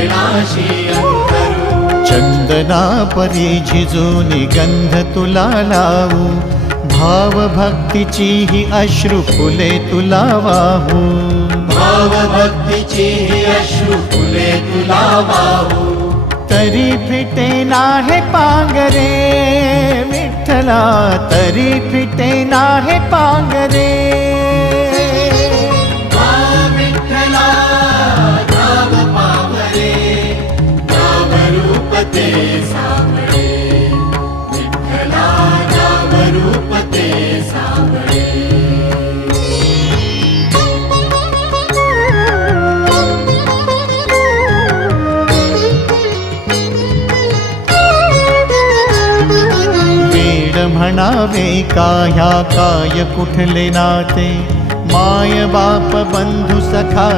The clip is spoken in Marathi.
चरणाशी अंतरू। चंदना परी झिजूनी गंध तुला लावू, भाव भक्तीची ही अश्रु फुले तुला वाहू। भाव भक्तीची ही अश्रु फुले तुला वाहू। तरी फिटे नाहे पांगरे विठ्ठला, तरी फिटे नाहे पांगरे। विठ्ठला नाम पावरे, नाम रूप ते सावळे। विठ्ठला नाम रूप ते सावळे। म्हणावे काह्या काय कुठले नाते, माय बाप बंधु सखा